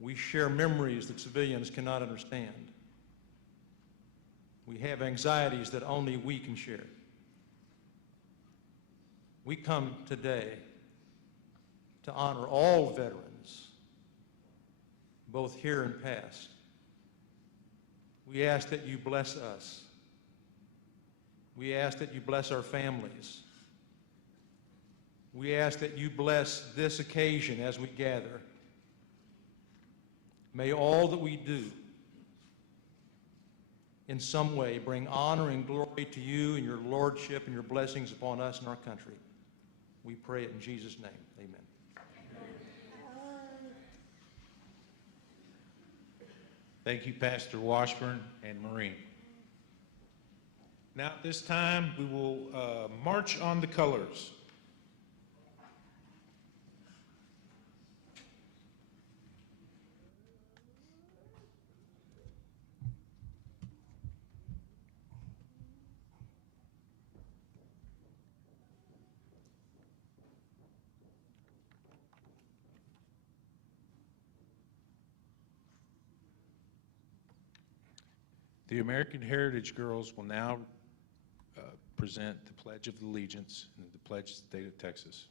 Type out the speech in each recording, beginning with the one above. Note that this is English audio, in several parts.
We share memories that civilians cannot understand. We have anxieties that only we can share. We come today to honor all veterans, both here and past. We ask that you bless us. We ask that you bless our families. We ask that you bless this occasion as we gather. May all that we do in some way bring honor and glory to you and your lordship and your blessings upon us and our country. We pray it in Jesus' name. Amen. Thank you, Pastor Washburn and Maureen. Now at this time, we will march on the colors. The American Heritage Girls will now present the Pledge of Allegiance and the Pledge of the State of Texas.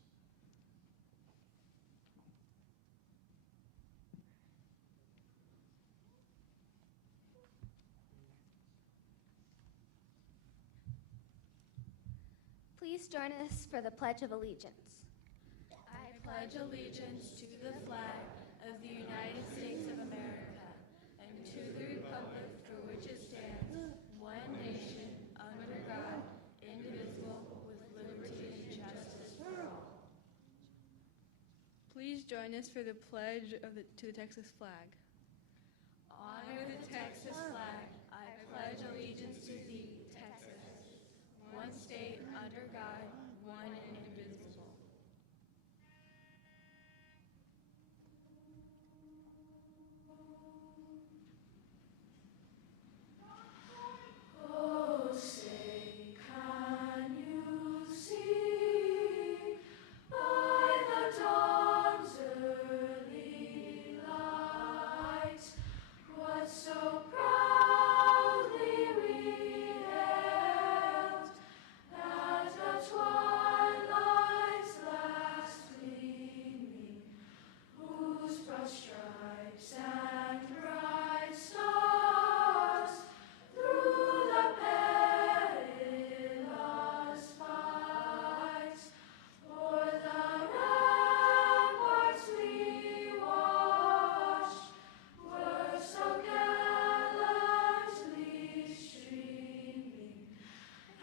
Please join us for the Pledge of Allegiance. I pledge allegiance to the flag of the United States of America and to the republic for which it stands, one nation, under God, indivisible, with liberty and justice for all. Please join us for the pledge to the Texas flag. Honor the Texas flag. I pledge allegiance to thee, Texas, one state, under God, one and indivisible. Oh, say, can you see by the dawn's early light what so proudly we hailed at the twilight's last gleaming, whose broad stripes and bright stars through the perilous fight o'er the ramparts we watched were so gallantly streaming,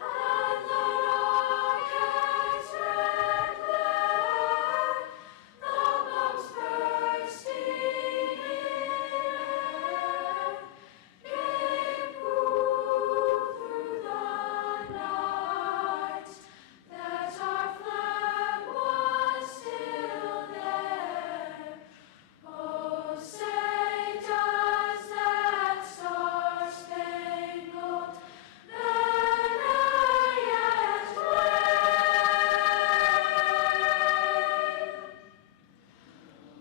and the rocket's red glare, the bombs bursting in air, gave proof through the night that our flag was still there. Oh, say does that star-spangled banner yet wave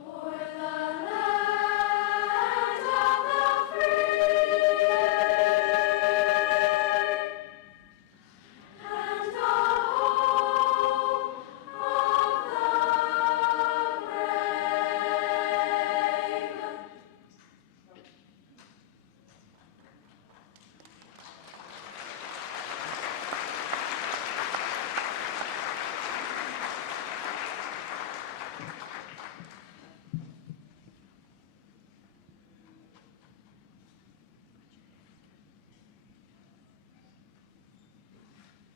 o'er the land of the free and the home of the brave?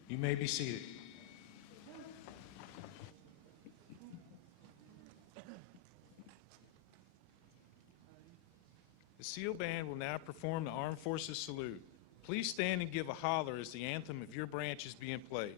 You may be seated. The SEAL Band will now perform the Armed Forces Salute. Please stand and give a holler as the anthem of your branch is being played.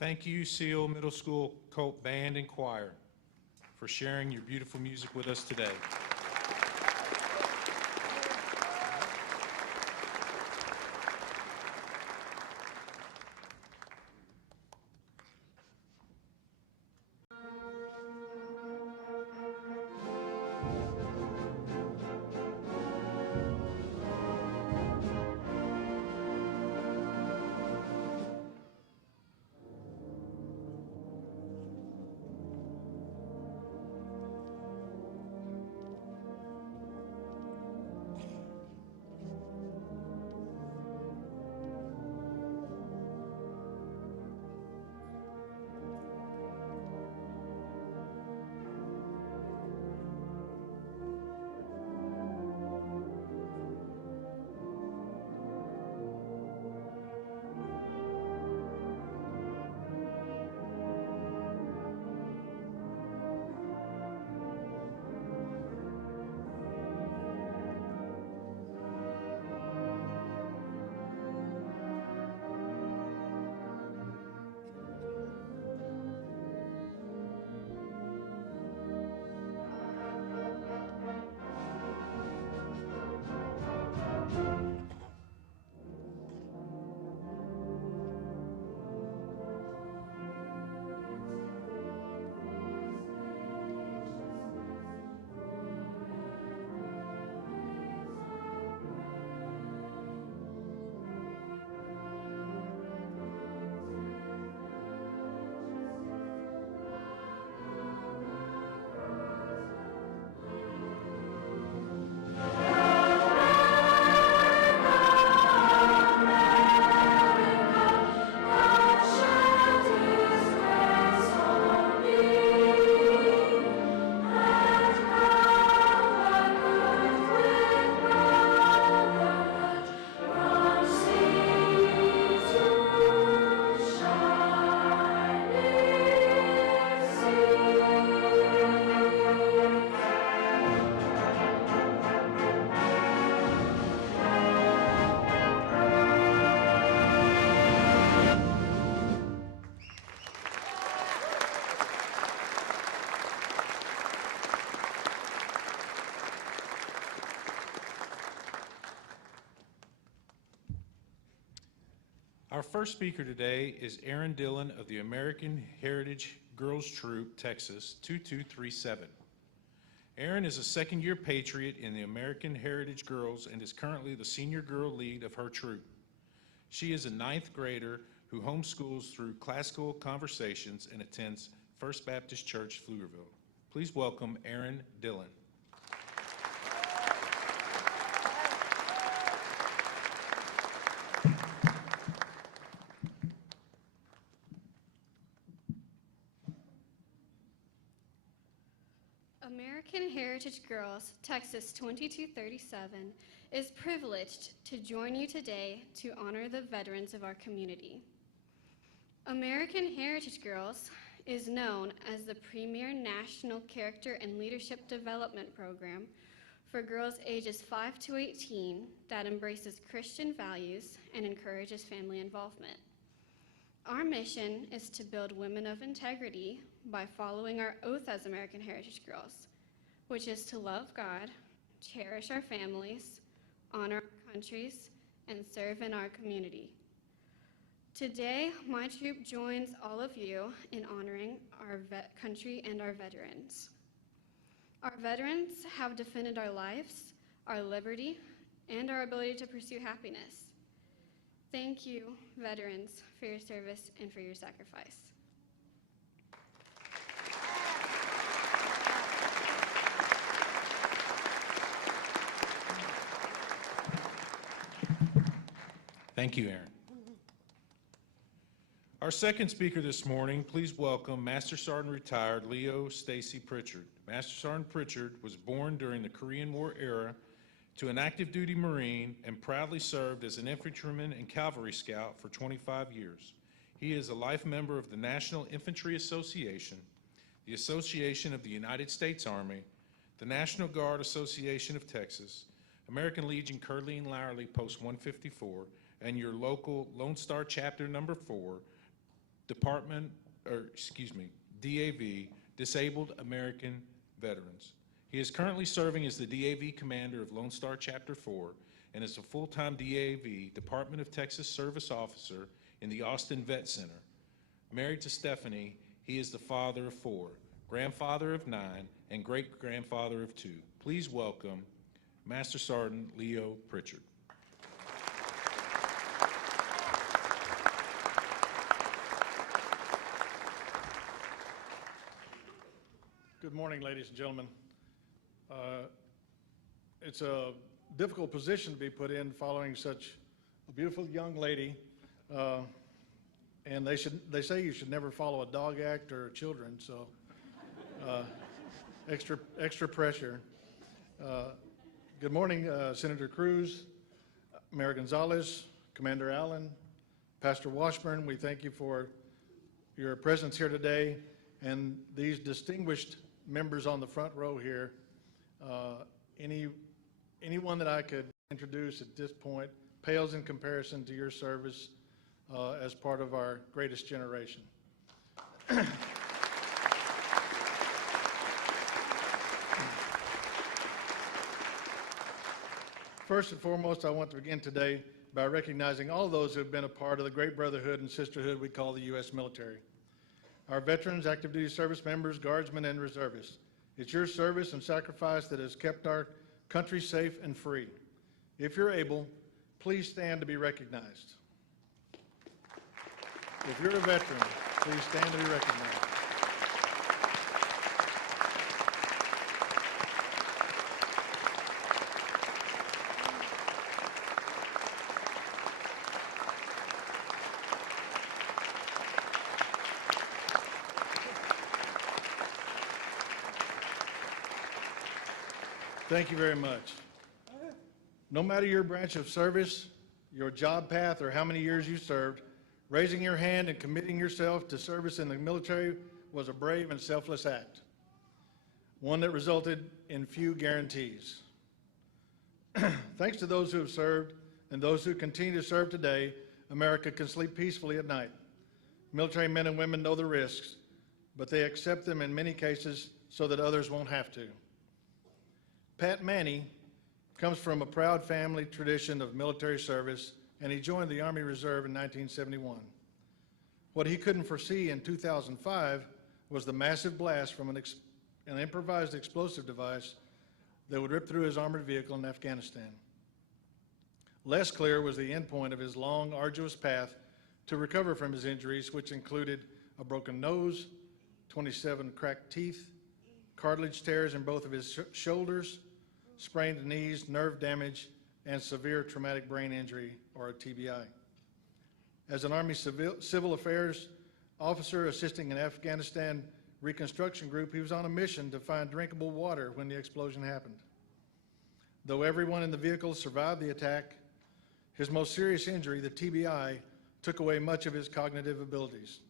Thank you, Seal Middle School Colt Band and Choir, for sharing your beautiful music with us today. Our first speaker today is Erin Dillon of the American Heritage Girls Troop, Texas, 2237. Erin is a second-year Patriot in the American Heritage Girls and is currently the senior girl lead of her troop. She is a ninth grader who homeschools through classical conversations and attends First Baptist Church, Pflugerville. Please welcome Erin Dillon. American Heritage Girls, Texas 2237, is privileged to join you today to honor the veterans of our community. American Heritage Girls is known as the premier national character and leadership development program for girls ages 5 to 18 that embraces Christian values and encourages family involvement. Our mission is to build women of integrity by following our oath as American Heritage Girls, which is to love God, cherish our families, honor our countries, and serve in our community. Today, my troop joins all of you in honoring our country and our veterans. Our veterans have defended our lives, our liberty, and our ability to pursue happiness. Thank you, veterans, for your service and for your sacrifice. Thank you, Erin. Our second speaker this morning, please welcome Master Sergeant Retired Leo Stacy Pritchard. Master Sergeant Pritchard was born during the Korean War era to an active duty Marine and proudly served as an infantryman and cavalry scout for 25 years. He is a life member of the National Infantry Association, the Association of the United States Army, the National Guard Association of Texas, American Legion Curleen-Lowerly Post 154, and your local Lone Star Chapter number 4, DAV, Disabled American Veterans. He is currently serving as the DAV commander of Lone Star Chapter 4 and is a full-time DAV, Department of Texas Service Officer in the Austin Vet Center. Married to Stephanie, he is the father of 4, grandfather of 9, and great-grandfather of 2. Please welcome Master Sergeant Leo Pritchard. Good morning, ladies and gentlemen. It's a difficult position to be put in following such a beautiful young lady. And they say you should never follow a dog act or children, so extra pressure. Good morning, Senator Cruz, Mayor Gonzalez, Commander Allen, Pastor Washburn. We thank you for your presence here today, and these distinguished members on the front row here. Anyone that I could introduce at this point pales in comparison to your service as part of our greatest generation. First and foremost, I want to begin today by recognizing all those who have been a part of the great brotherhood and sisterhood we call the U.S. military. Our veterans, active duty service members, guardsmen, and reservists. It's your service and sacrifice that has kept our country safe and free. If you're able, please stand to be recognized. If you're a veteran, please stand to be recognized. Thank you very much. No matter your branch of service, your job path, or how many years you served, raising your hand and committing yourself to service in the military was a brave and selfless act, one that resulted in few guarantees. Thanks to those who have served and those who continue to serve today, America can sleep peacefully at night. Military men and women know the risks, but they accept them in many cases so that others won't have to. Pat Manny comes from a proud family tradition of military service, and he joined the Army Reserve in 1971. What he couldn't foresee in 2005 was the massive blast from an improvised explosive device that would rip through his armored vehicle in Afghanistan. Less clear was the endpoint of his long, arduous path to recover from his injuries, which included a broken nose, 27 cracked teeth, cartilage tears in both of his shoulders, sprained knees, nerve damage, and severe traumatic brain injury, or a TBI. As an Army Civil Affairs officer assisting an Afghanistan reconstruction group, he was on a mission to find drinkable water when the explosion happened. Though everyone in the vehicle survived the attack, his most serious injury, the TBI, took away much of his cognitive abilities.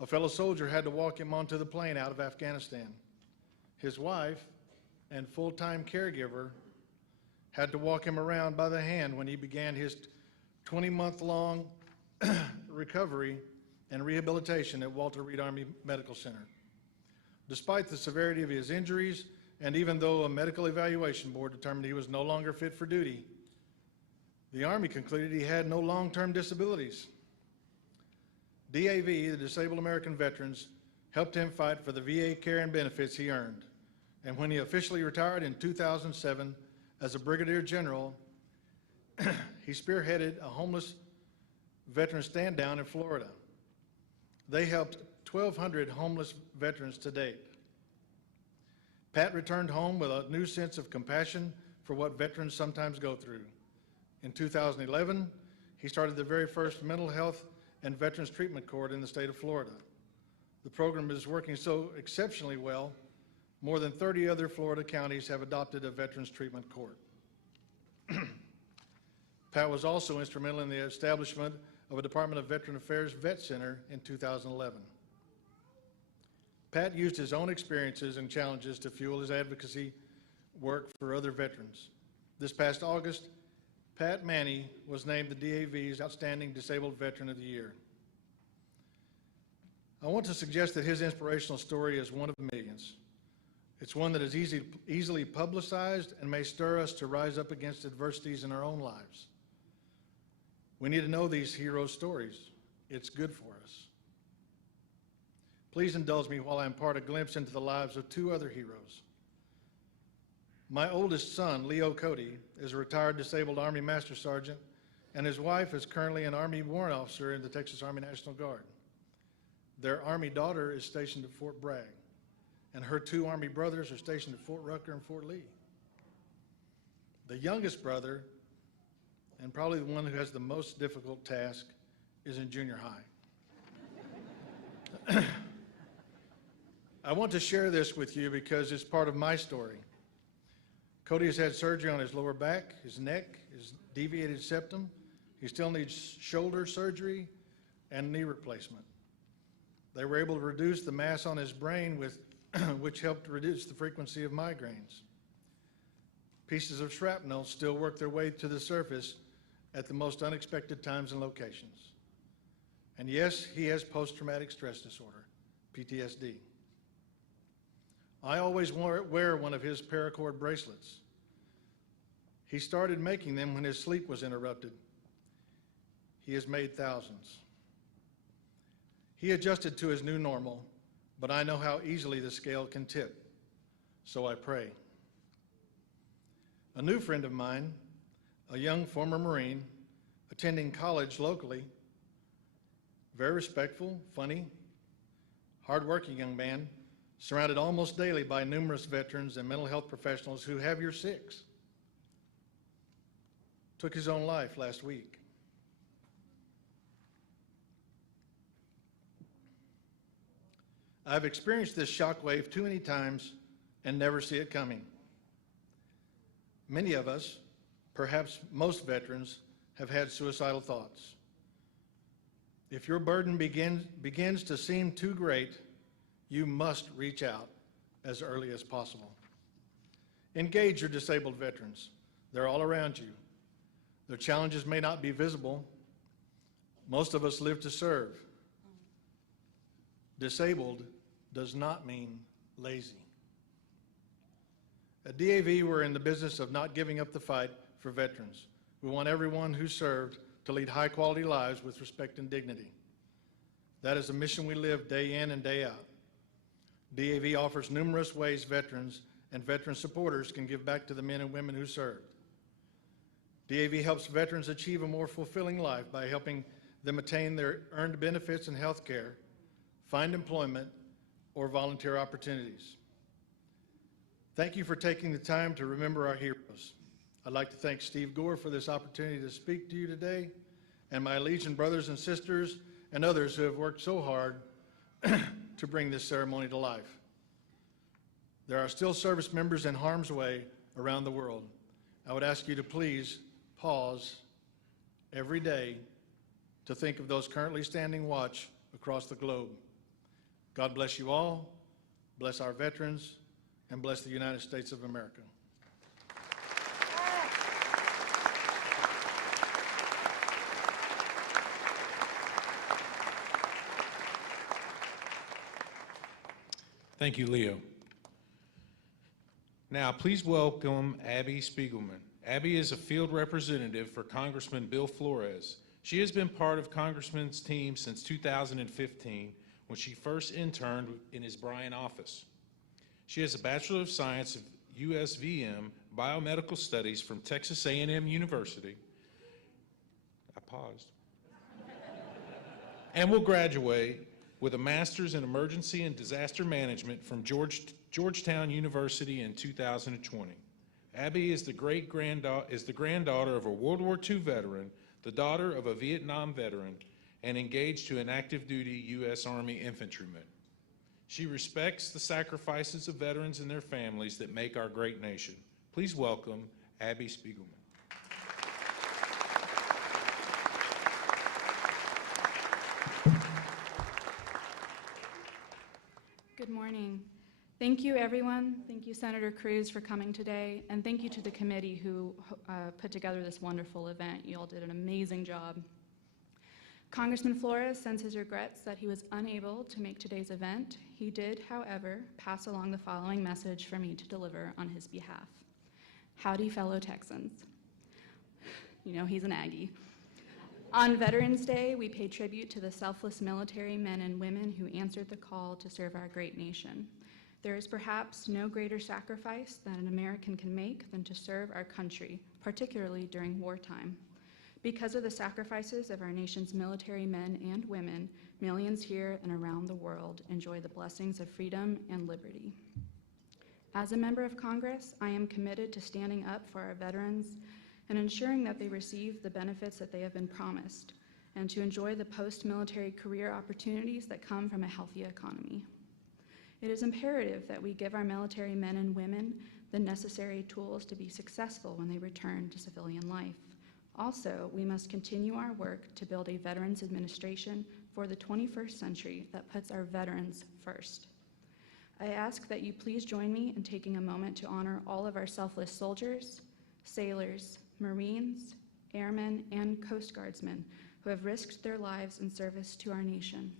A fellow soldier had to walk him onto the plane out of Afghanistan. His wife and full-time caregiver had to walk him around by the hand when he began his 20-month-long recovery and rehabilitation at Walter Reed Army Medical Center. Despite the severity of his injuries, and even though a medical evaluation board determined he was no longer fit for duty, the Army concluded he had no long-term disabilities. DAV, the Disabled American Veterans, helped him fight for the VA care and benefits he earned. And when he officially retired in 2007 as a brigadier general, he spearheaded a homeless veteran stand down in Florida. They helped 1,200 homeless veterans to date. Pat returned home with a new sense of compassion for what veterans sometimes go through. In 2011, he started the very first mental health and veterans treatment court in the state of Florida. The program is working so exceptionally well, more than 30 other Florida counties have adopted a veterans treatment court. Pat was also instrumental in the establishment of a Department of Veteran Affairs Vet Center in 2011. Pat used his own experiences and challenges to fuel his advocacy work for other veterans. This past August, Pat Manny was named the DAV's Outstanding Disabled Veteran of the Year. I want to suggest that his inspirational story is one of millions. It's one that is easily publicized and may stir us to rise up against adversities in our own lives. We need to know these heroes' stories. It's good for us. Please indulge me while I impart a glimpse into the lives of two other heroes. My oldest son, Leo Cody, is a retired disabled Army Master Sergeant, and his wife is currently an Army Warrant Officer in the Texas Army National Guard. Their Army daughter is stationed at Fort Bragg, and her two Army brothers are stationed at Fort Rucker and Fort Lee. The youngest brother, and probably the one who has the most difficult task, is in junior high. I want to share this with you because it's part of my story. Cody has had surgery on his lower back, his neck, his deviated septum. He still needs shoulder surgery and knee replacement. They were able to reduce the mass on his brain, which helped reduce the frequency of migraines. Pieces of shrapnel still work their way to the surface at the most unexpected times and locations. And yes, he has post-traumatic stress disorder, PTSD. I always wear one of his paracord bracelets. He started making them when his sleep was interrupted. He has made thousands. He adjusted to his new normal, but I know how easily the scale can tip, so I pray. A new friend of mine, a young former Marine, attending college locally, very respectful, funny, hardworking young man, surrounded almost daily by numerous veterans and mental health professionals who have your six, took his own life last week. I've experienced this shockwave too many times and never see it coming. Many of us, perhaps most veterans, have had suicidal thoughts. If your burden begins to seem too great, you must reach out as early as possible. Engage your disabled veterans. They're all around you. Their challenges may not be visible. Most of us live to serve. Disabled does not mean lazy. At DAV, we're in the business of not giving up the fight for veterans. We want everyone who served to lead high-quality lives with respect and dignity. That is a mission we live day in and day out. DAV offers numerous ways veterans and veteran supporters can give back to the men and women who served. DAV helps veterans achieve a more fulfilling life by helping them attain their earned benefits and health care, find employment, or volunteer opportunities. Thank you for taking the time to remember our heroes. I'd like to thank Steve Gore for this opportunity to speak to you today, and my Legion brothers and sisters and others who have worked so hard to bring this ceremony to life. There are still service members in harm's way around the world. I would ask you to please pause every day to think of those currently standing watch across the globe. God bless you all, bless our veterans, and bless the United States of America. Thank you, Leo. Now, please welcome Abby Spiegelman. Abby is a field representative for Congressman Bill Flores. She has been part of Congressman's team since 2015, when she first interned in his Bryan office. She has a Bachelor of Science of USVM Biomedical Studies from Texas A&M University. I paused. And will graduate with a Master's in Emergency and Disaster Management from Georgetown University in 2020. Abby is the granddaughter of a World War II veteran, the daughter of a Vietnam veteran, and engaged to an active duty U.S. Army infantryman. She respects the sacrifices of veterans and their families that make our great nation. Please welcome Abby Spiegelman. Good morning. Thank you, everyone. Thank you, Senator Cruz, for coming today, and thank you to the committee who put together this wonderful event. You all did an amazing job. Congressman Flores sends his regrets that he was unable to make today's event. He did, however, pass along the following message for me to deliver on his behalf. Howdy, fellow Texans. You know he's an Aggie. On Veterans Day, we pay tribute to the selfless military men and women who answered the call to serve our great nation. There is perhaps no greater sacrifice that an American can make than to serve our country, particularly during wartime. Because of the sacrifices of our nation's military men and women, millions here and around the world enjoy the blessings of freedom and liberty. As a member of Congress, I am committed to standing up for our veterans and ensuring that they receive the benefits that they have been promised, and to enjoy the post-military career opportunities that come from a healthy economy. It is imperative that we give our military men and women the necessary tools to be successful when they return to civilian life. Also, we must continue our work to build a Veterans Administration for the 21st century that puts our veterans first. I ask that you please join me in taking a moment to honor all of our selfless soldiers, sailors, Marines, airmen, and Coast Guardsmen who have risked their lives in service to our nation.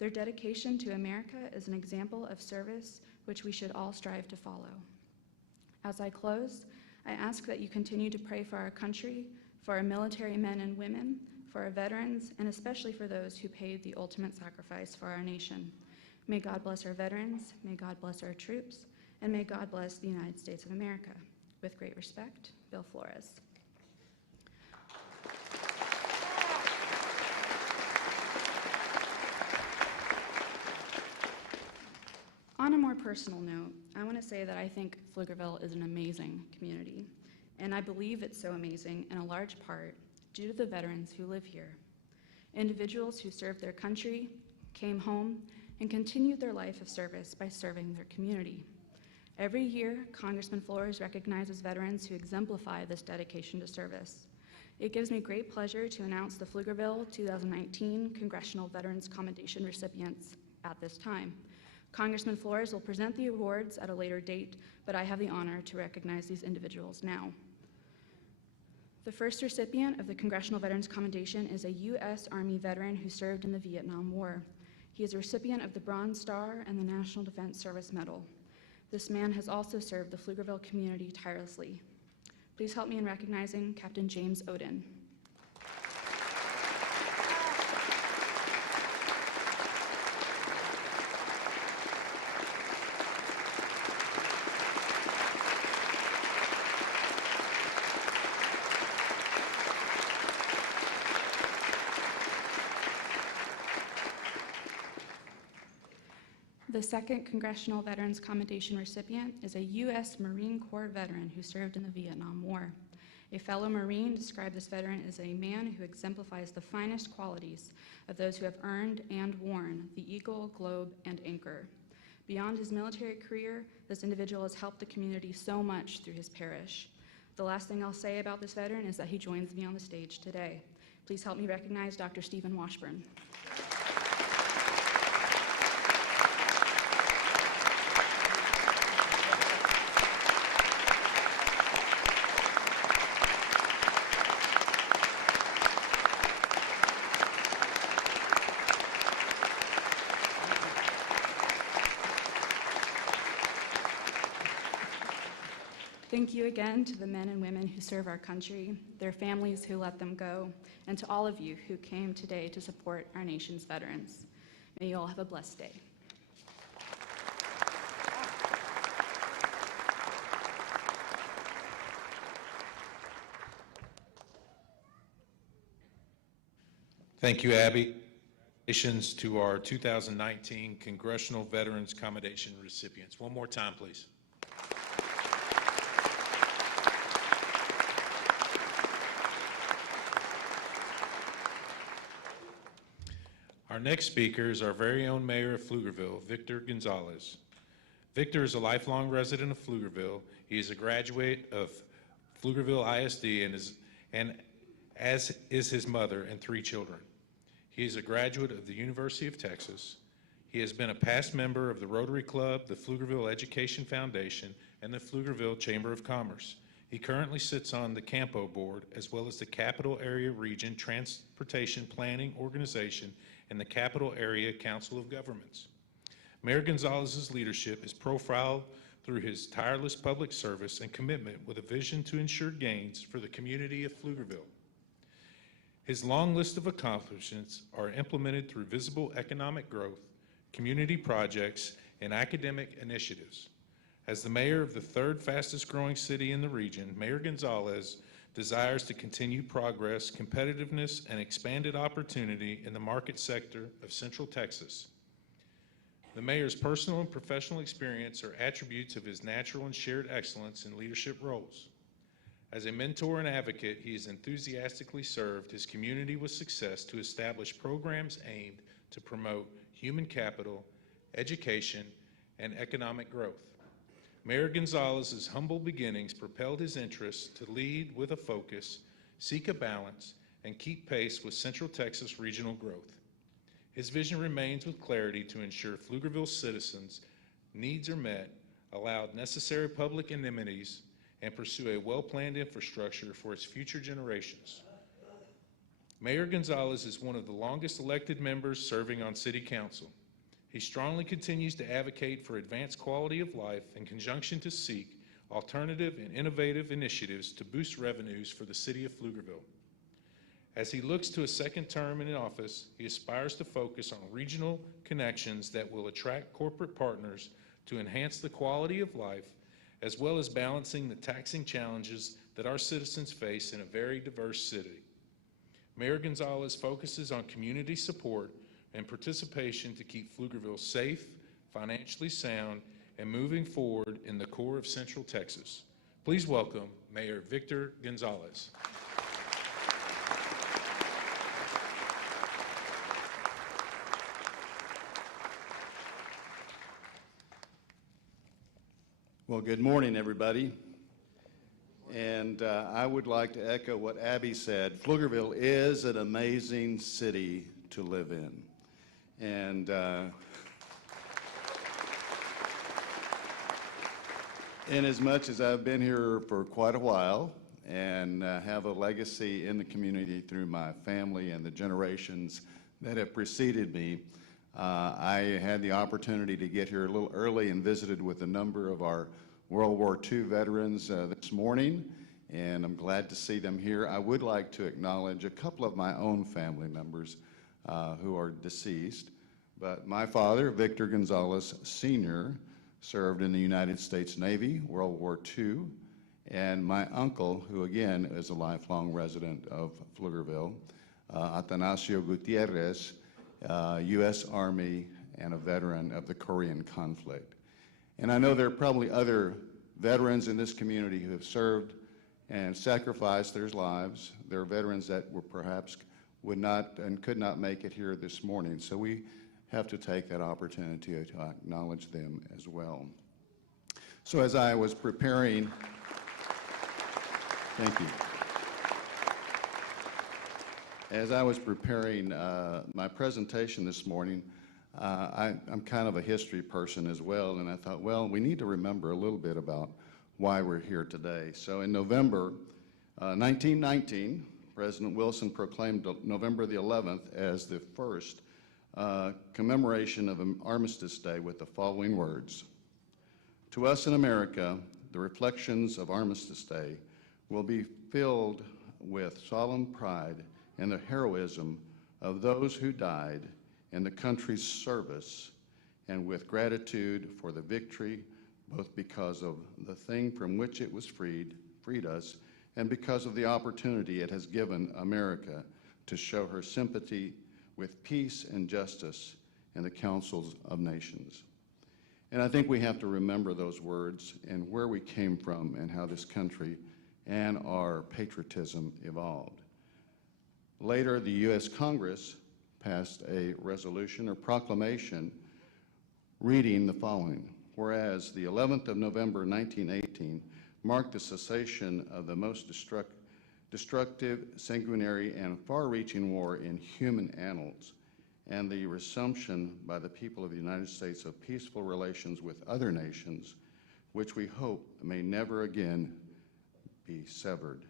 Their dedication to America is an example of service which we should all strive to follow. As I close, I ask that you continue to pray for our country, for our military men and women, for our veterans, and especially for those who paid the ultimate sacrifice for our nation. May God bless our veterans, may God bless our troops, and may God bless the United States of America. With great respect, Bill Flores. On a more personal note, I want to say that I think Pflugerville is an amazing community, and I believe it's so amazing in a large part due to the veterans who live here. Individuals who served their country, came home, and continued their life of service by serving their community. Every year, Congressman Flores recognizes veterans who exemplify this dedication to service. It gives me great pleasure to announce the Pflugerville 2019 Congressional Veterans Commendation recipients at this time. Congressman Flores will present the awards at a later date, but I have the honor to recognize these individuals now. The first recipient of the Congressional Veterans Commendation is a U.S. Army veteran who served in the Vietnam War. He is a recipient of the Bronze Star and the National Defense Service Medal. This man has also served the Pflugerville community tirelessly. Please help me in recognizing Captain James Oden. The second Congressional Veterans Commendation recipient is a U.S. Marine Corps veteran who served in the Vietnam War. A fellow Marine described this veteran as a man who exemplifies the finest qualities of those who have earned and worn the Eagle, Globe, and Anchor. Beyond his military career, this individual has helped the community so much through his parish. The last thing I'll say about this veteran is that he joins me on the stage today. Please help me recognize Dr. Stephen Washburn. Thank you again to the men and women who serve our country, their families who let them go, and to all of you who came today to support our nation's veterans. May you all have a blessed day. Thank you, Abby. Congratulations to our 2019 Congressional Veterans Commendation recipients. One more time, please. Our next speaker is our very own mayor of Pflugerville, Victor Gonzalez. Victor is a lifelong resident of Pflugerville. He is a graduate of Pflugerville ISD and as is his mother and 3 children. He is a graduate of the University of Texas. He has been a past member of the Rotary Club, the Pflugerville Education Foundation, and the Pflugerville Chamber of Commerce. He currently sits on the Campo Board as well as the Capital Area Region Transportation Planning Organization and the Capital Area Council of Governments. Mayor Gonzalez's leadership is profiled through his tireless public service and commitment with a vision to ensure gains for the community of Pflugerville. His long list of accomplishments are implemented through visible economic growth, community projects, and academic initiatives. As the mayor of the third fastest growing city in the region, Mayor Gonzalez desires to continue progress, competitiveness, and expanded opportunity in the market sector of Central Texas. The mayor's personal and professional experience are attributes of his natural and shared excellence in leadership roles. As a mentor and advocate, he has enthusiastically served his community with success to establish programs aimed to promote human capital, education, and economic growth. Mayor Gonzalez's humble beginnings propelled his interests to lead with a focus, seek a balance, and keep pace with Central Texas regional growth. His vision remains with clarity to ensure Pflugerville citizens' needs are met, allow necessary public amenities, and pursue a well-planned infrastructure for its future generations. Mayor Gonzalez is one of the longest elected members serving on City Council. He strongly continues to advocate for advanced quality of life in conjunction to seek alternative and innovative initiatives to boost revenues for the city of Pflugerville. As he looks to a second term in office, he aspires to focus on regional connections that will attract corporate partners to enhance the quality of life, as well as balancing the taxing challenges that our citizens face in a very diverse city. Mayor Gonzalez focuses on community support and participation to keep Pflugerville safe, financially sound, and moving forward in the core of Central Texas. Please welcome Mayor Victor Gonzalez. Well, good morning, everybody. And I would like to echo what Abby said. Pflugerville is an amazing city to live in. And in as much as I've been here for quite a while and have a legacy in the community through my family and the generations that have preceded me, I had the opportunity to get here a little early and visited with a number of our World War II veterans this morning, and I'm glad to see them here. I would like to acknowledge a couple of my own family members who are deceased, but my father, Victor Gonzalez Sr., served in the United States Navy, World War II, and my uncle, who again is a lifelong resident of Pflugerville, Atanasio Gutierrez, U.S. Army and a veteran of the Korean conflict. And I know there are probably other veterans in this community who have served and sacrificed their lives. There are veterans that were perhaps would not and could not make it here this morning. So we have to take that opportunity to acknowledge them as well. So as I was preparing, thank you. As I was preparing my presentation this morning, I'm kind of a history person as well, and I thought, well, we need to remember a little bit about why we're here today. So in November 1919, President Wilson proclaimed November the 11th as the first commemoration of Armistice Day with the following words: "To us in America, the reflections of Armistice Day will be filled with solemn pride and the heroism of those who died in the country's service, and with gratitude for the victory, both because of the thing from which it was freed us, and because of the opportunity it has given America to show her sympathy with peace and justice in the councils of nations." And I think we have to remember those words and where we came from and how this country and our patriotism evolved. Later, the U.S. Congress passed a resolution or proclamation reading the following: "Whereas the 11th of November 1918 marked the cessation of the most destructive, sanguinary, and far-reaching war in human annals, and the resumption by the people of the United States of peaceful relations with other nations, which we hope may never again be severed.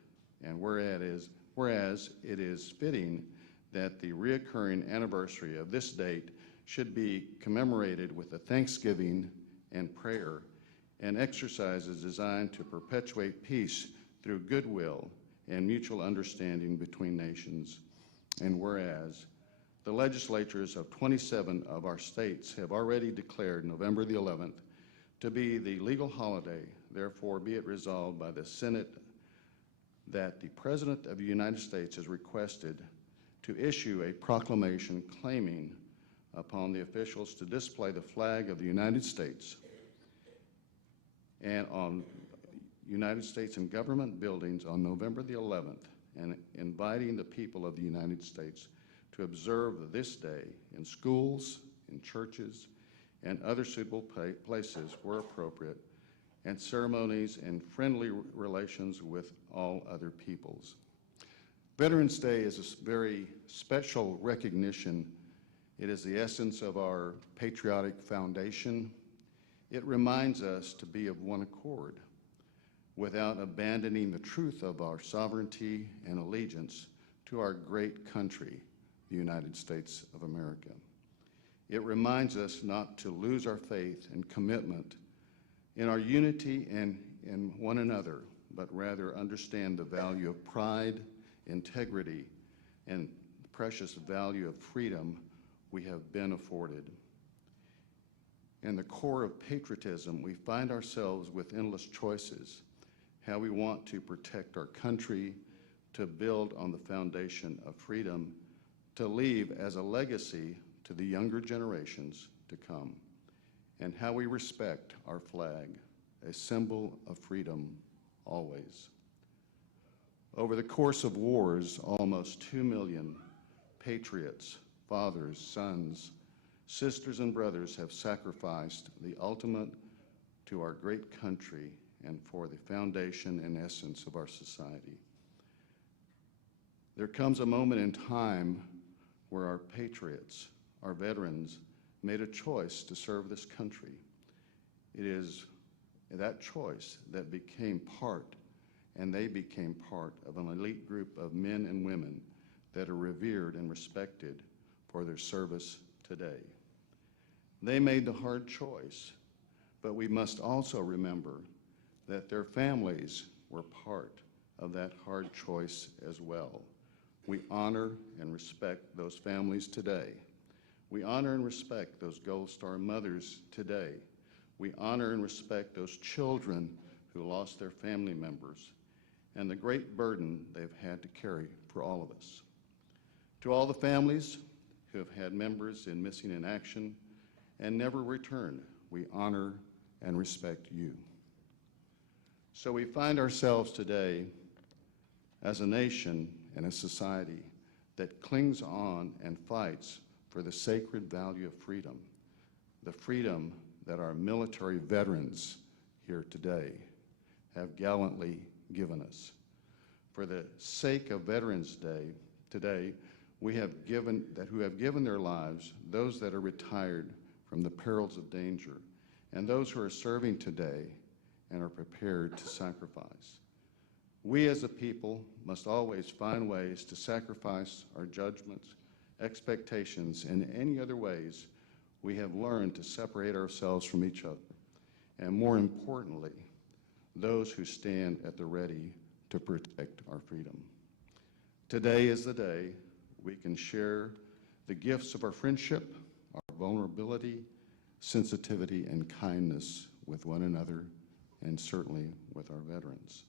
And whereas it is fitting that the reoccurring anniversary of this date should be commemorated with a thanksgiving and prayer and exercises designed to perpetuate peace through goodwill and mutual understanding between nations. And whereas the legislatures of 27 of our states have already declared November the 11th to be the legal holiday, therefore be it resolved by the Senate that the President of the United States is requested to issue a proclamation claiming upon the officials to display the flag of the United States and on United States and government buildings on November the 11th, and inviting the people of the United States to observe this day in schools, in churches, and other suitable places where appropriate, and ceremonies and friendly relations with all other peoples. Veterans Day is a very special recognition. It is the essence of our patriotic foundation. It reminds us to be of one accord without abandoning the truth of our sovereignty and allegiance to our great country, the United States of America. It reminds us not to lose our faith and commitment in our unity and in one another, but rather understand the value of pride, integrity, and the precious value of freedom we have been afforded. In the core of patriotism, we find ourselves with endless choices, how we want to protect our country, to build on the foundation of freedom, to leave as a legacy to the younger generations to come, and how we respect our flag, a symbol of freedom always. Over the course of wars, almost 2 million patriots, fathers, sons, sisters, and brothers have sacrificed the ultimate to our great country and for the foundation and essence of our society. There comes a moment in time where our patriots, our veterans, made a choice to serve this country. It is that choice that became part, and they became part of an elite group of men and women that are revered and respected for their service today. They made the hard choice, but we must also remember that their families were part of that hard choice as well. We honor and respect those families today. We honor and respect those Gold Star mothers today. We honor and respect those children who lost their family members and the great burden they've had to carry for all of us. To all the families who have had members in missing in action and never returned, we honor and respect you. So we find ourselves today as a nation and a society that clings on and fights for the sacred value of freedom, the freedom that our military veterans here today have gallantly given us. For the sake of Veterans Day today, who have given their lives, those that are retired from the perils of danger, and those who are serving today and are prepared to sacrifice. We as a people must always find ways to sacrifice our judgments, expectations, and any other ways we have learned to separate ourselves from each other, and more importantly, those who stand at the ready to protect our freedom. Today is the day we can share the gifts of our friendship, our vulnerability, sensitivity, and kindness with one another, and certainly with our veterans.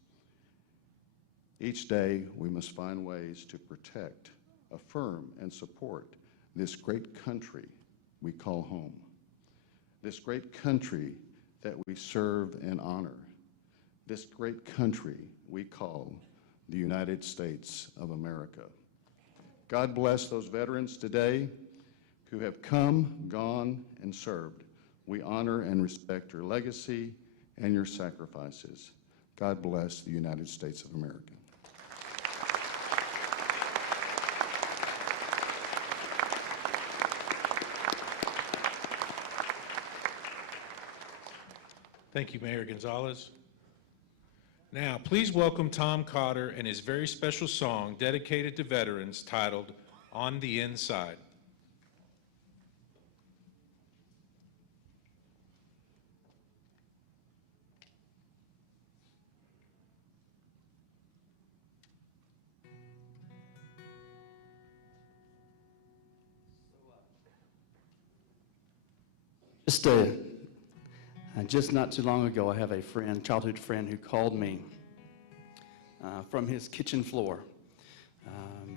Each day, we must find ways to protect, affirm, and support this great country we call home, this great country that we serve and honor, this great country we call the United States of America. God bless those veterans today who have come, gone, and served. We honor and respect your legacy and your sacrifices. God bless the United States of America. Thank you, Mayor Gonzalez. Now, please welcome Tom Cotter and his very special song dedicated to veterans titled On the Inside. Just not too long ago, I have a friend, childhood friend, who called me from his kitchen floor.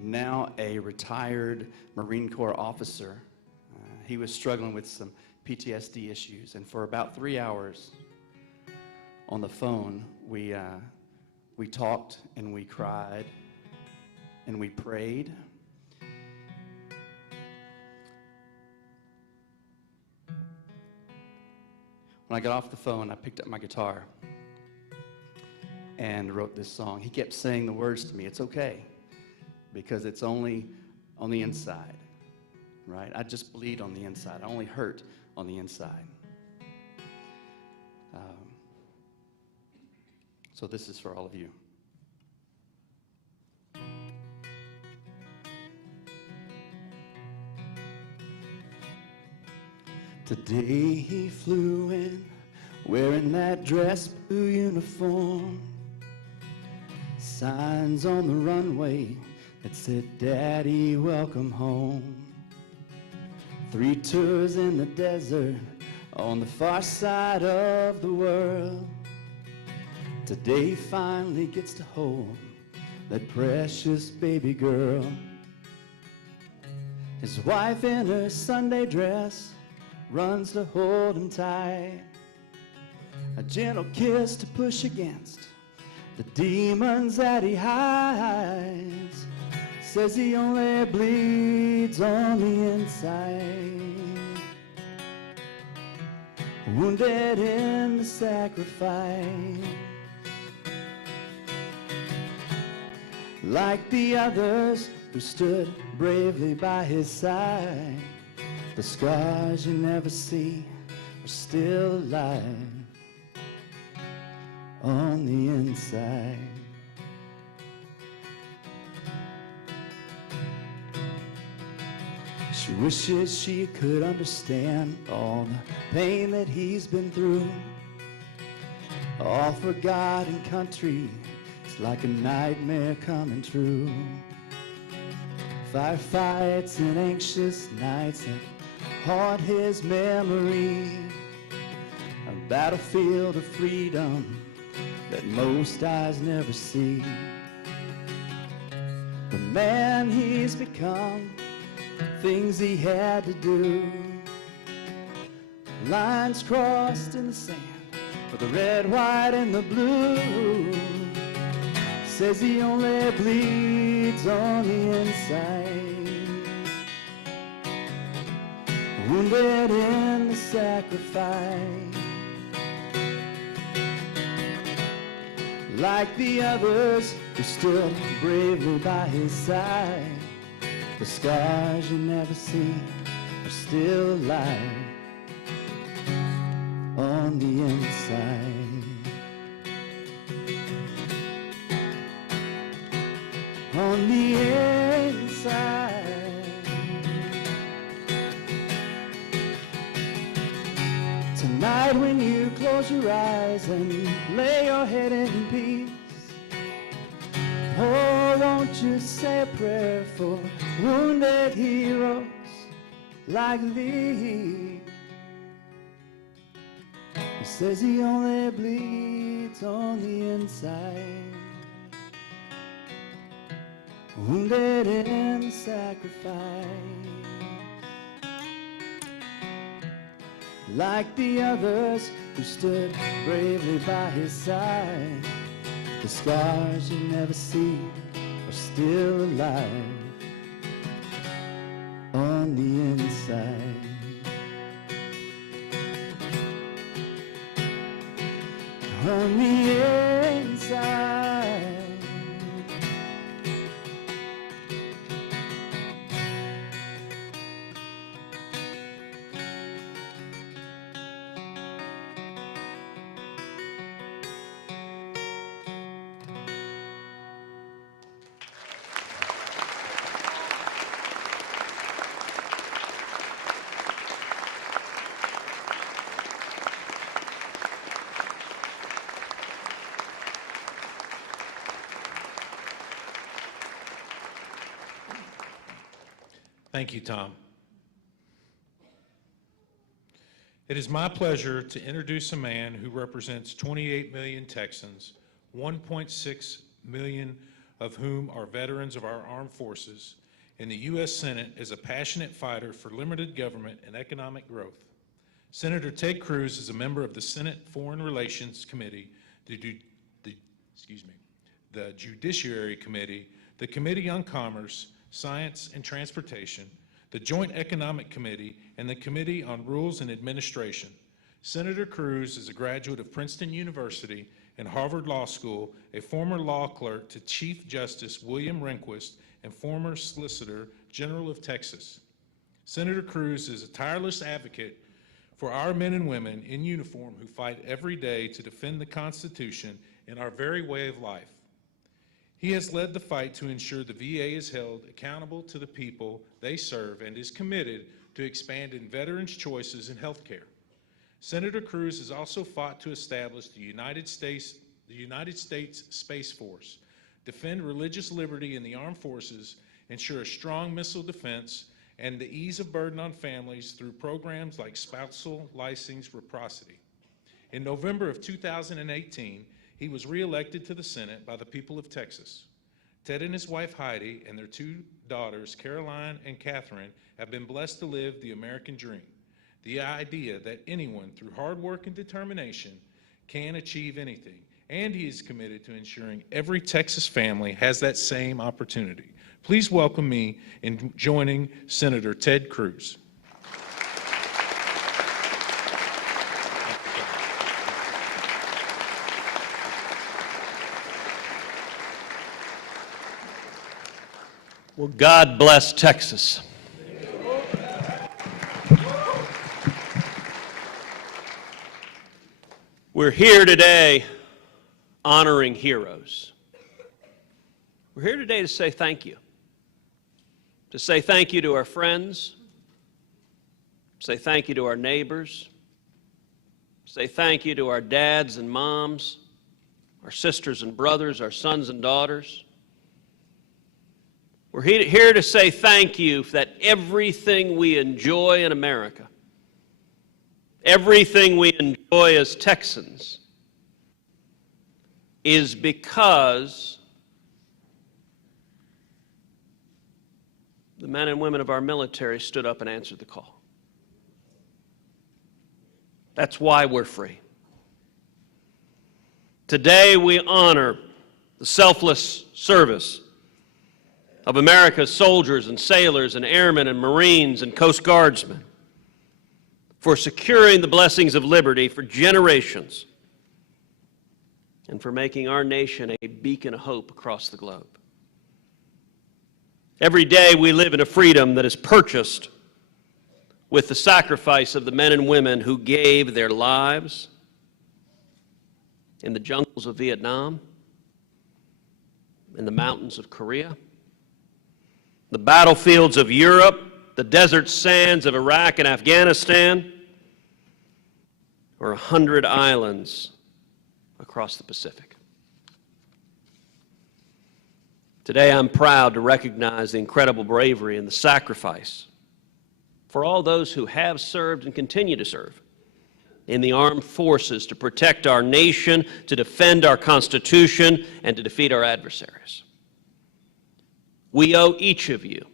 Now a retired Marine Corps officer. He was struggling with some PTSD issues, and for about 3 hours on the phone, we talked and we cried and we prayed. When I got off the phone, I picked up my guitar and wrote this song. He kept saying the words to me, "It's okay, because it's only on the inside," right? I just bleed on the inside. I only hurt on the inside. So this is for all of you. Today he flew in, wearing that dress blue uniform. Signs on the runway that said, "Daddy, welcome home." 3 tours in the desert on the far side of the world. Today he finally gets to hold that precious baby girl. His wife in her Sunday dress runs to hold him tight. A gentle kiss to push against the demons that he hides. Says he only bleeds on the inside. Wounded in the sacrifice. Like the others who stood bravely by his side. The scars you never see are still alive on the inside. She wishes she could understand all the pain that he's been through. All for God and country, it's like a nightmare coming true. Firefights and anxious nights that haunt his memory. A battlefield of freedom that most eyes never see. The man he's become, things he had to do. Lines crossed in the sand for the red, white, and the blue. Says he only bleeds on the inside. Wounded in the sacrifice. Like the others who stood bravely by his side. The scars you never see are still alive on the inside. On the inside. Tonight when you close your eyes and lay your head in peace, oh, won't you say a prayer for wounded heroes like these? He says he only bleeds on the inside. Wounded in sacrifice. Like the others who stood bravely by his side. The scars you never see are still alive on the inside. On the inside. Thank you, Tom. It is my pleasure to introduce a man who represents 28 million Texans, 1.6 million of whom are veterans of our armed forces, in the U.S. Senate as a passionate fighter for limited government and economic growth. Senator Ted Cruz is a member of the Senate Foreign Relations Committee, the Judiciary Committee, the Committee on Commerce, Science and Transportation, the Joint Economic Committee, and the Committee on Rules and Administration. Senator Cruz is a graduate of Princeton University and Harvard Law School, a former law clerk to Chief Justice William Rehnquist, and former Solicitor General of Texas. Senator Cruz is a tireless advocate for our men and women in uniform who fight every day to defend the Constitution and our very way of life. He has led the fight to ensure the VA is held accountable to the people they serve and is committed to expanding veterans' choices in health care. Senator Cruz has also fought to establish the United States Space Force, defend religious liberty in the armed forces, ensure a strong missile defense, and the ease of burden on families through programs like spousal license reciprocity. In November of 2018, he was reelected to the Senate by the people of Texas. Ted and his wife Heidi and their two daughters, Caroline and Catherine, have been blessed to live the American dream, the idea that anyone through hard work and determination can achieve anything, and he is committed to ensuring every Texas family has that same opportunity. Please welcome me in joining Senator Ted Cruz. Well, God bless Texas. We're here today honoring heroes. We're here today to say thank you. To say thank you to our friends, say thank you to our neighbors, say thank you to our dads and moms, our sisters and brothers, our sons and daughters. We're here to say thank you that everything we enjoy in America, everything we enjoy as Texans, is because the men and women of our military stood up and answered the call. That's why we're free. Today we honor the selfless service of America's soldiers and sailors and airmen and Marines and Coast Guardsmen for securing the blessings of liberty for generations and for making our nation a beacon of hope across the globe. Every day we live in a freedom that is purchased with the sacrifice of the men and women who gave their lives in the jungles of Vietnam, in the mountains of Korea, the battlefields of Europe, the desert sands of Iraq and Afghanistan, or 100 islands across the Pacific. Today I'm proud to recognize the incredible bravery and the sacrifice for all those who have served and continue to serve in the armed forces to protect our nation, to defend our Constitution, and to defeat our adversaries. We owe each of you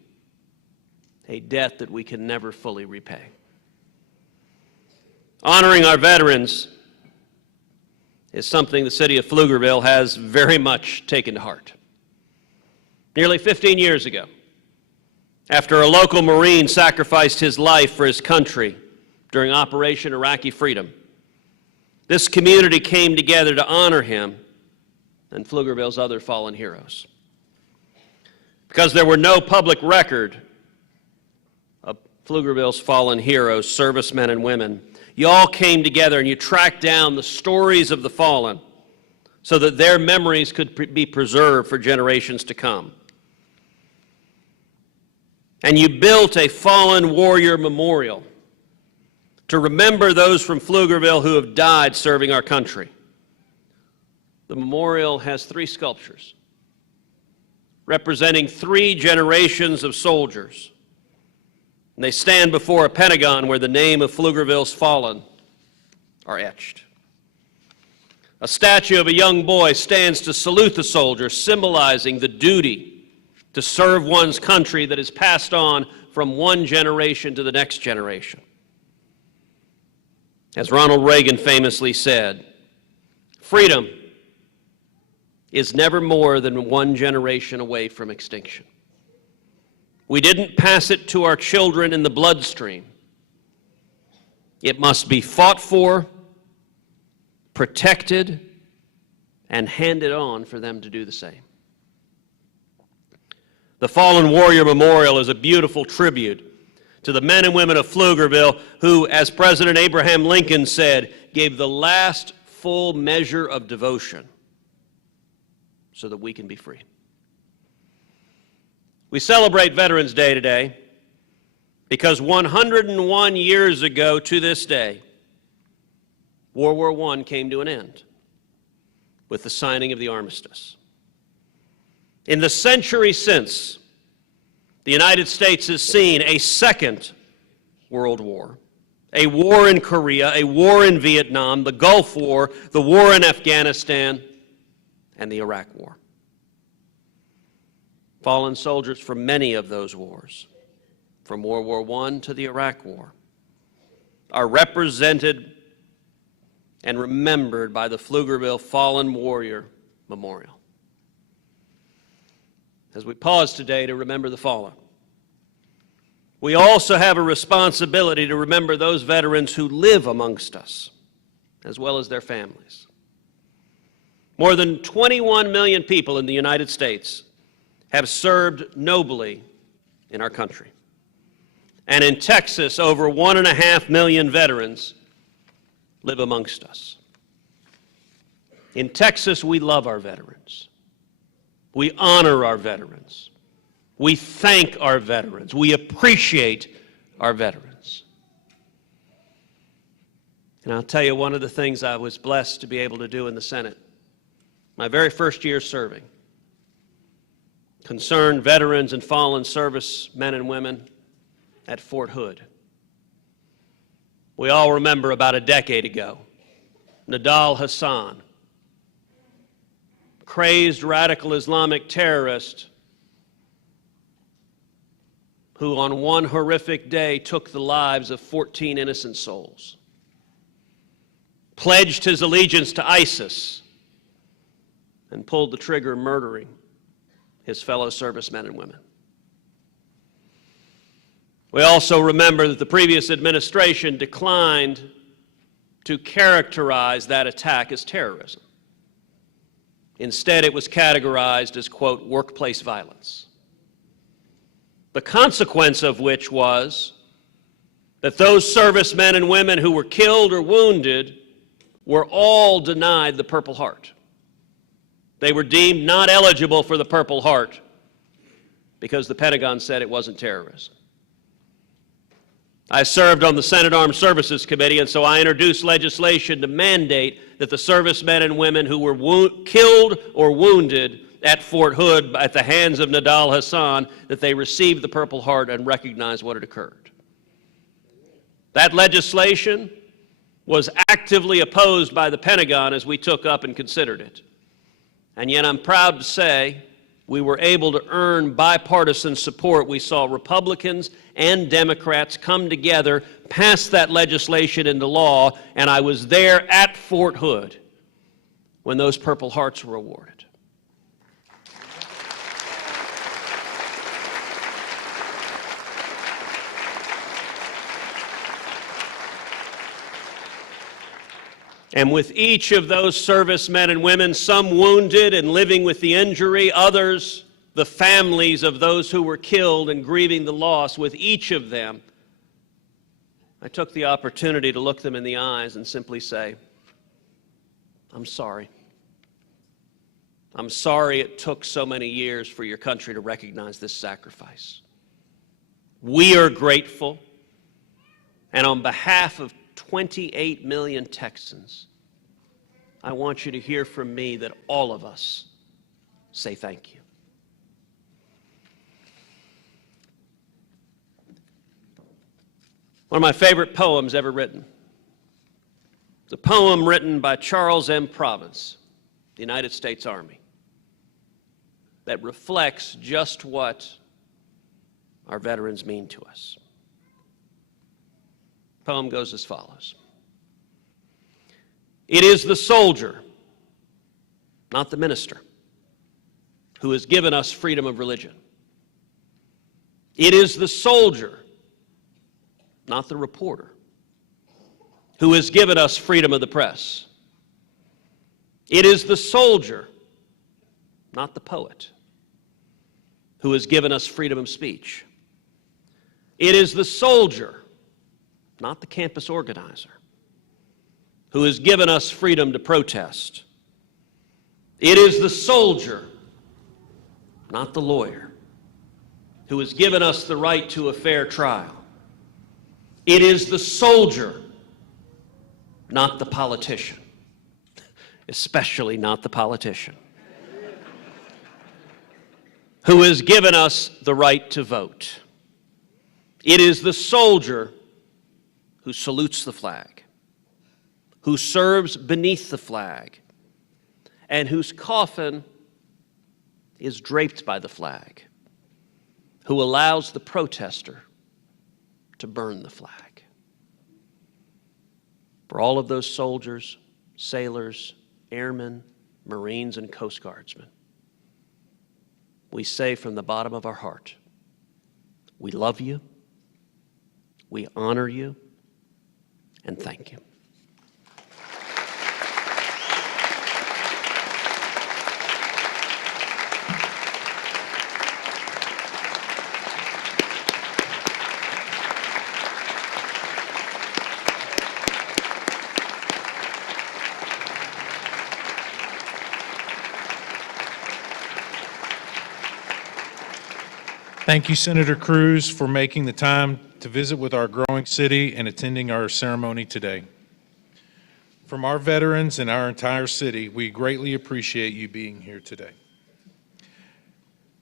a debt that we can never fully repay. Honoring our veterans is something the city of Pflugerville has very much taken to heart. Nearly 15 years ago, after a local Marine sacrificed his life for his country during Operation Iraqi Freedom, this community came together to honor him and Pflugerville's other fallen heroes. Because there were no public record of Pflugerville's fallen heroes, servicemen and women, you all came together and you tracked down the stories of the fallen so that their memories could be preserved for generations to come. And you built a fallen warrior memorial to remember those from Pflugerville who have died serving our country. The memorial has 3 sculptures representing 3 generations of soldiers And they stand before a Pentagon where the name of Pflugerville's fallen are etched. A statue of a young boy stands to salute the soldiers, symbolizing the duty to serve one's country that is passed on from one generation to the next generation. As Ronald Reagan famously said, freedom is never more than one generation away from extinction. We didn't pass it to our children in the bloodstream. It must be fought for, protected, and handed on for them to do the same. The Fallen Warrior Memorial is a beautiful tribute to the men and women of Pflugerville who, as President Abraham Lincoln said, gave the last full measure of devotion so that we can be free. We celebrate Veterans Day today because 101 years ago to this day, World War I came to an end with the signing of the armistice. In the century since, the United States has seen a second World War, a war in Korea, a war in Vietnam, the Gulf War, the war in Afghanistan, and the Iraq War. Fallen soldiers from many of those wars, from World War I to the Iraq War, are represented and remembered by the Pflugerville Fallen Warrior Memorial. As we pause today to remember the fallen, we also have a responsibility to remember those veterans who live amongst us, as well as their families. More than 21 million people in the United States have served nobly in our country. And in Texas, over 1.5 million veterans live amongst us. In Texas, we love our veterans. We honor our veterans. We thank our veterans. We appreciate our veterans. And I'll tell you, one of the things I was blessed to be able to do in the Senate, my very first year serving, concerned veterans and fallen service men and women at Fort Hood. We all remember about a decade ago, Nidal Hasan, crazed radical Islamic terrorist who on one horrific day took the lives of 14 innocent souls, pledged his allegiance to ISIS, and pulled the trigger murdering his fellow servicemen and women. We also remember that the previous administration declined to characterize that attack as terrorism. Instead, it was categorized as, quote, workplace violence. The consequence of which was that those servicemen and women who were killed or wounded were all denied the Purple Heart. They were deemed not eligible for the Purple Heart because the Pentagon said it wasn't terrorism. I served on the Senate Armed Services Committee, and so I introduced legislation to mandate that the servicemen and women who were killed or wounded at Fort Hood at the hands of Nidal Hasan, that they receive the Purple Heart and recognize what had occurred. That legislation was actively opposed by the Pentagon as we took up and considered it. And yet I'm proud to say we were able to earn bipartisan support. We saw Republicans and Democrats come together, pass that legislation into law, and I was there at Fort Hood when those Purple Hearts were awarded. And with each of those servicemen and women, some wounded and living with the injury, others, the families of those who were killed and grieving the loss, with each of them, I took the opportunity to look them in the eyes and simply say, I'm sorry. I'm sorry it took so many years for your country to recognize this sacrifice. We are grateful, and on behalf of 28 million Texans, I want you to hear from me that all of us say thank you. One of my favorite poems ever written. It's a poem written by Charles M. Province, the United States Army, that reflects just what our veterans mean to us. The poem goes as follows. It is the soldier, not the minister, who has given us freedom of religion. It is the soldier, not the reporter, who has given us freedom of the press. It is the soldier, not the poet, who has given us freedom of speech. It is the soldier, not the campus organizer, who has given us freedom to protest. It is the soldier, not the lawyer, who has given us the right to a fair trial. It is the soldier, not the politician, especially not the politician, who has given us the right to vote. It is the soldier who salutes the flag, who serves beneath the flag, and whose coffin is draped by the flag, who allows the protester to burn the flag. For all of those soldiers, sailors, airmen, Marines, and Coast Guardsmen, we say from the bottom of our heart, we love you, we honor you, and thank you. Thank you, Senator Cruz, for making the time to visit with our growing city and attending our ceremony today. From our veterans and our entire city, we greatly appreciate you being here today.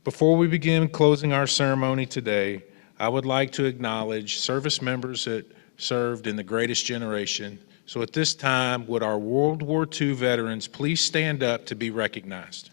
Before we begin closing our ceremony today, I would like to acknowledge service members that served in the greatest generation. So at this time, would our World War II veterans please stand up to be recognized?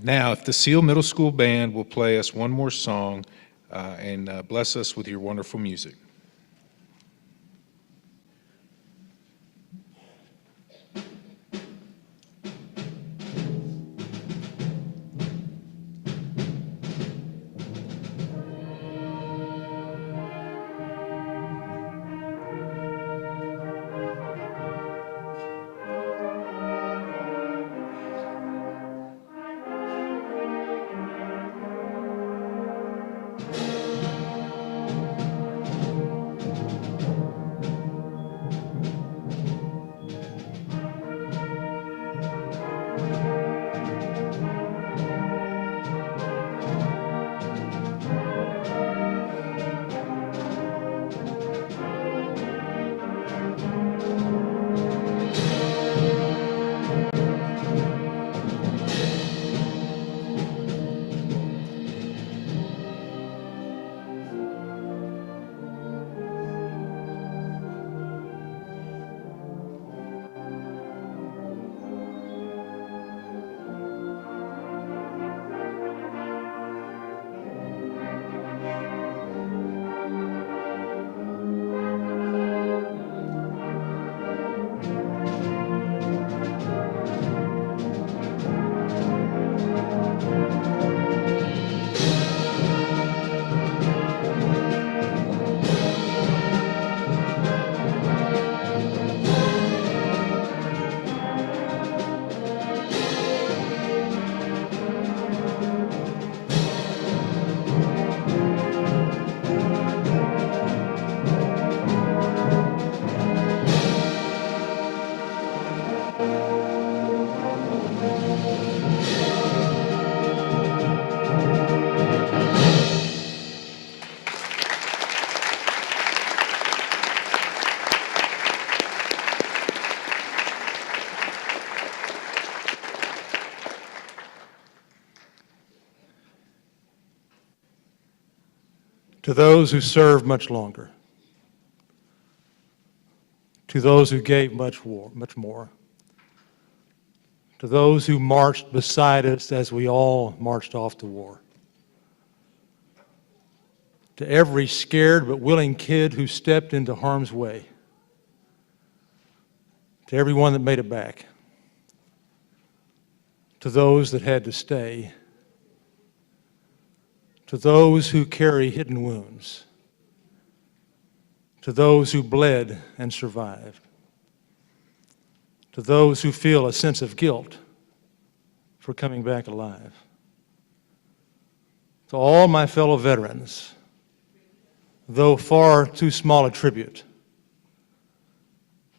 Now, if the Seal Middle School Band will play us one more song and bless us with your wonderful music. To those who served much longer, to those who gave much more, to those who marched beside us as we all marched off to war, to every scared but willing kid who stepped into harm's way, to everyone that made it back, to those that had to stay, to those who carry hidden wounds, to those who bled and survived, to those who feel a sense of guilt for coming back alive, to all my fellow veterans, though far too small a tribute,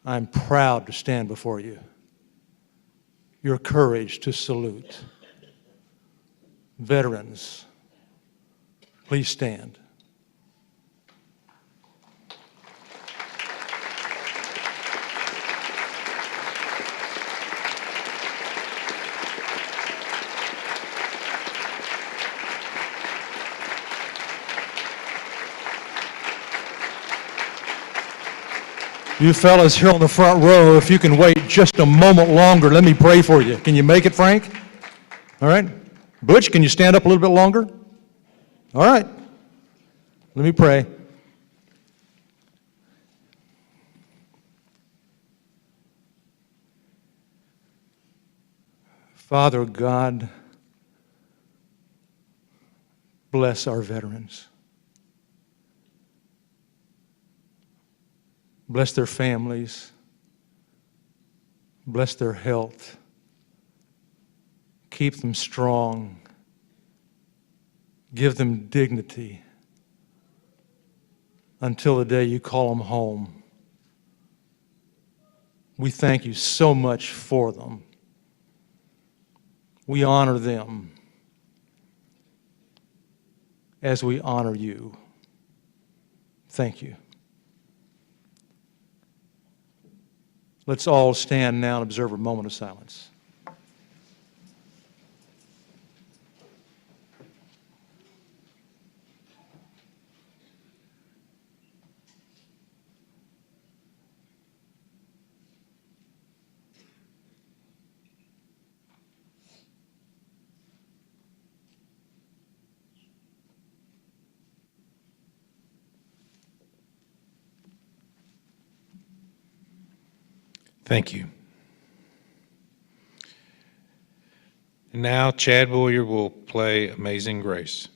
I'm proud to stand before you. Your courage to salute. Veterans, please stand. You fellas here on the front row, if you can wait just a moment longer, let me pray for you. Can you make it, Frank? All right. Butch, can you stand up a little bit longer? All right. Let me pray. Father God, bless our veterans. Bless their families. Bless their health. Keep them strong. Give them dignity until the day you call them home. We thank you so much for them. We honor them as we honor you. Thank you. Let's all stand now and observe a moment of silence. Thank you. And now Chad Boyer will play Amazing Grace.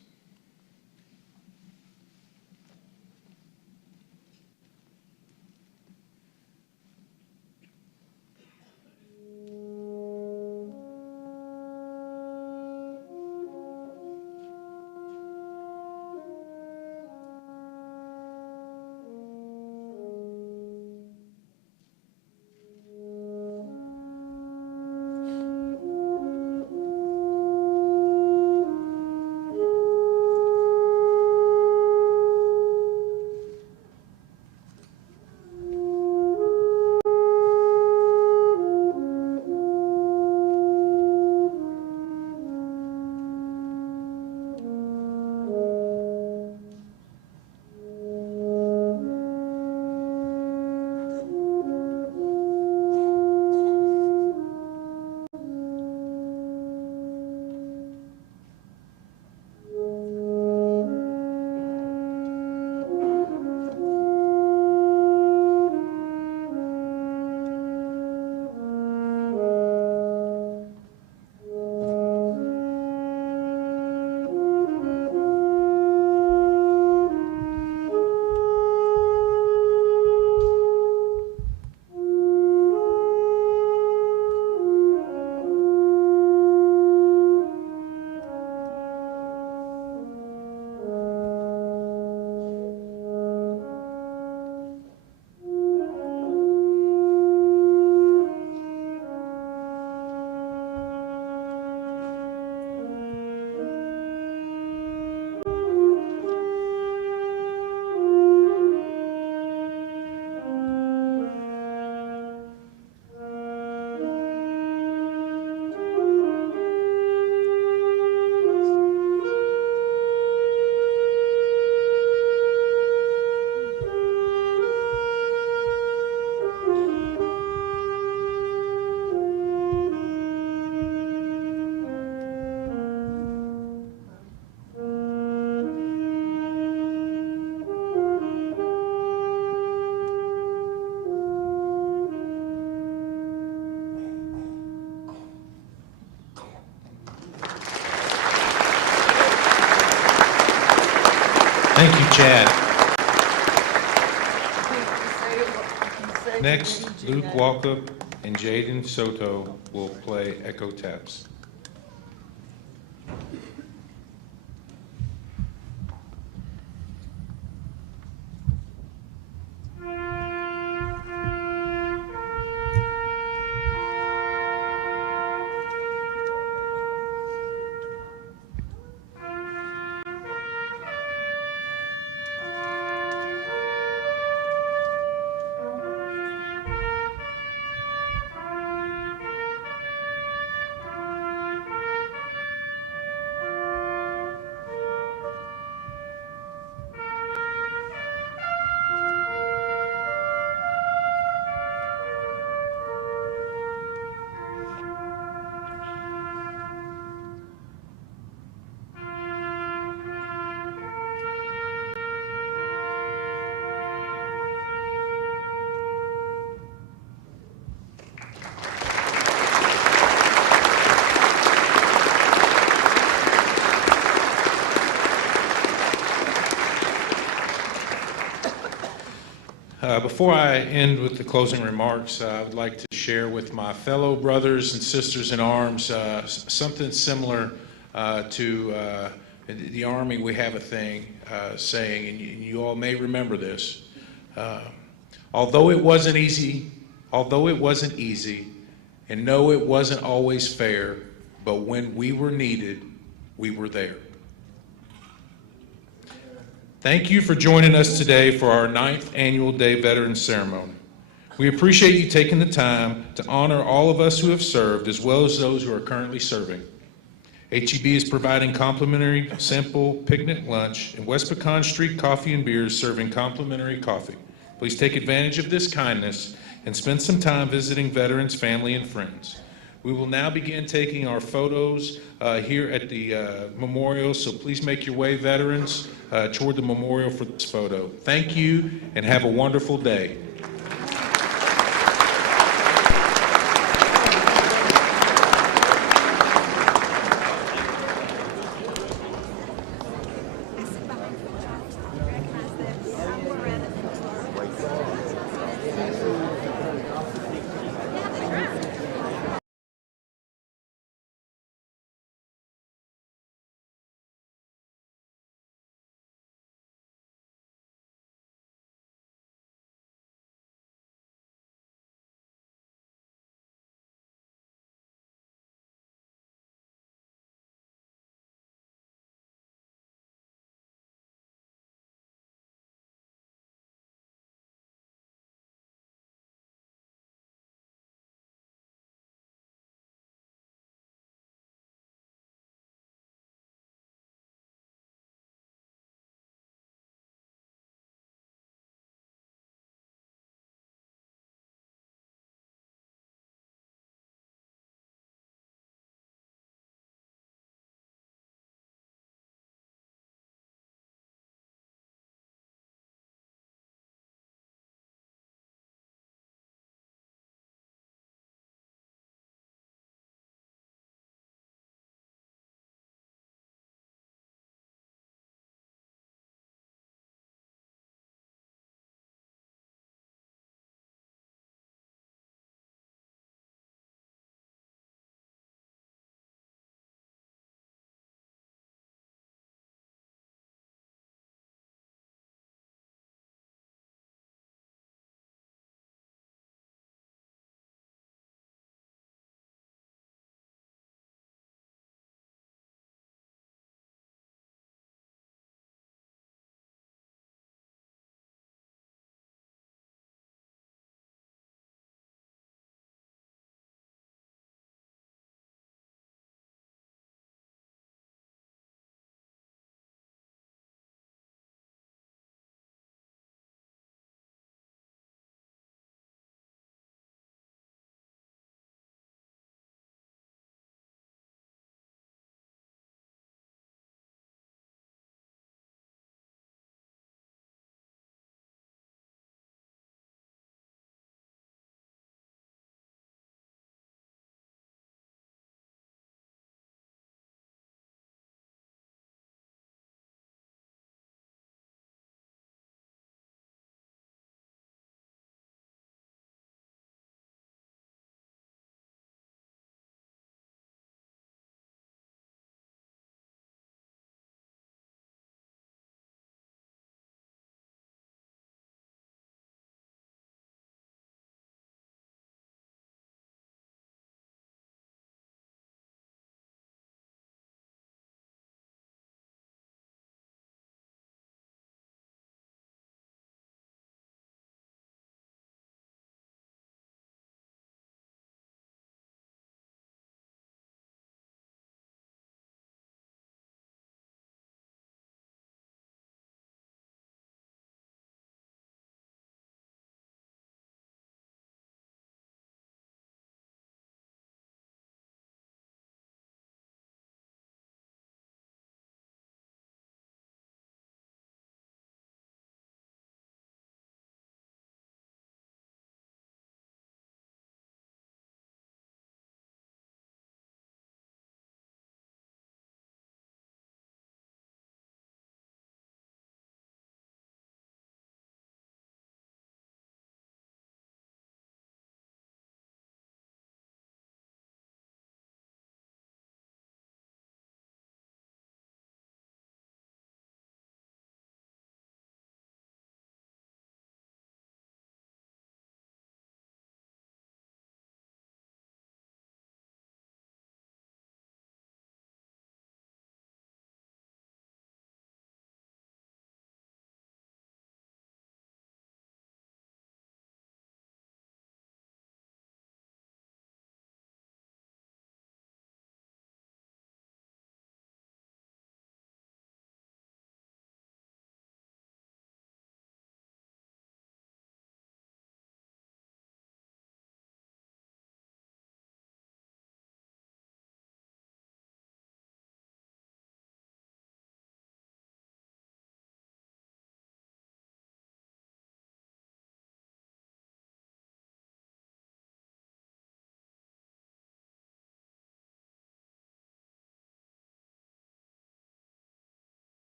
Thank you, Chad. Next, Luke Walkup and Jaden Soto will play Echo Taps. Before I end with the closing remarks, I would like to share with my fellow brothers and sisters in arms something similar to the Army. We have a thing saying, and you all may remember this. Although it wasn't easy, and no, it wasn't always fair, but when we were needed, we were there. Thank you for joining us today for our 9th Annual Day Veterans Ceremony. We appreciate you taking the time to honor all of us who have served, as well as those who are currently serving. HEB is providing complimentary simple picnic lunch, and West Pecan Street Coffee and Beer is serving complimentary coffee. Please take advantage of this kindness and spend some time visiting veterans, family, and friends. We will now begin taking our photos here at the memorial, so please make your way, veterans, toward the memorial for this photo. Thank you, and have a wonderful day.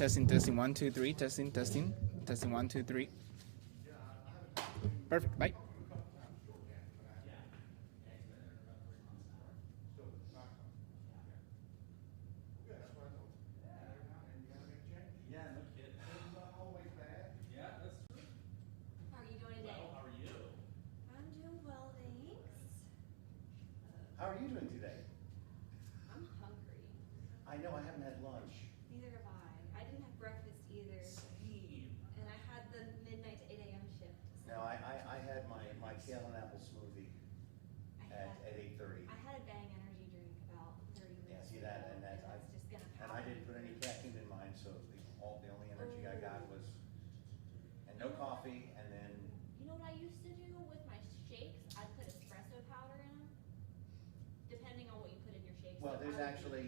Testing, testing, 1, 2, 3. Testing, testing, testing, 1, 2, 3. Perfect. Bye. How are you doing today? How are you? I'm doing well, thanks. How are you doing today? I'm hungry. I know I haven't had lunch. Neither have I. I didn't have breakfast either. Same. And I had the midnight to 8 a.m. shift. So No, I had my kale and apple smoothie at 8:30. I had a Bang energy drink about 30 minutes Yeah, see ago, that, and that's just gonna and I didn't put any caffeine in mine, so the only energy I got was, and no coffee, and then, You know what I used to do with my shakes? I'd put espresso powder in them, depending on what you put in your shakes. well, So there's I would do- actually